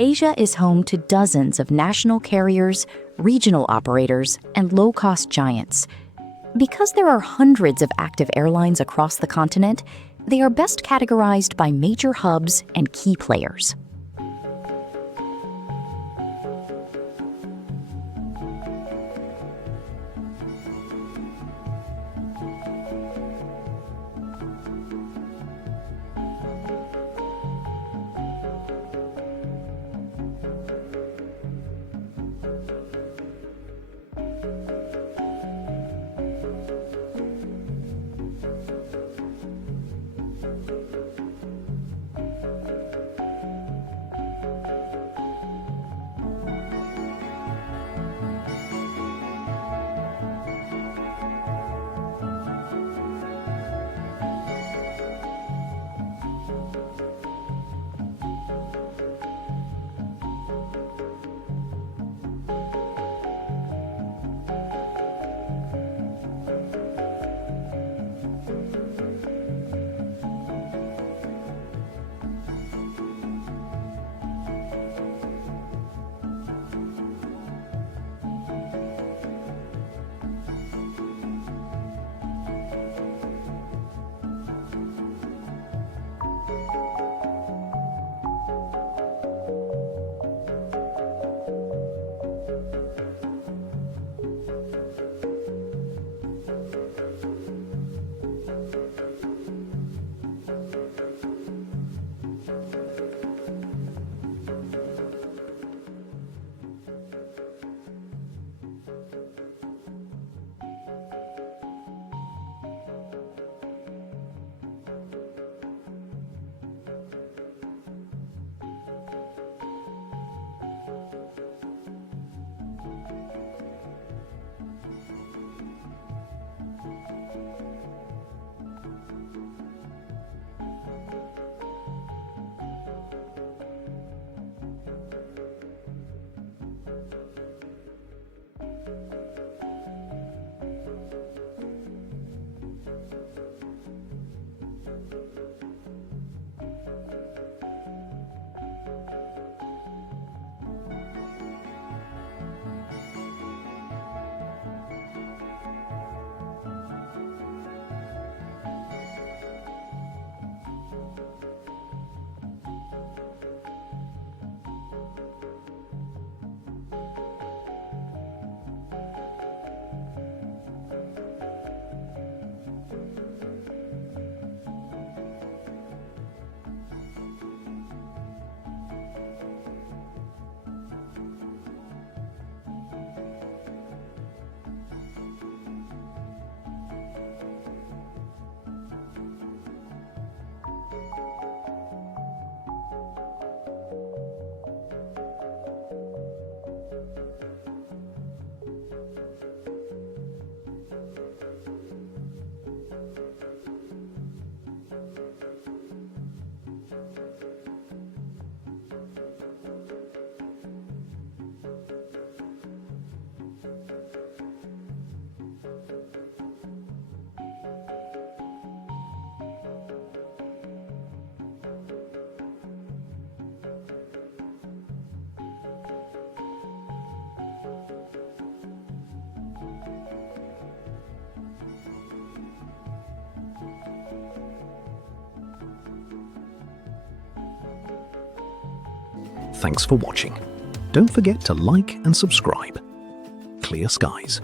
Asia is home to dozens of national carriers, regional operators, and low-cost giants. Because there are hundreds of active airlines across the continent, they are best categorized by major hubs and key players. Thanks for watching. Don't forget to like and subscribe. Clear skies.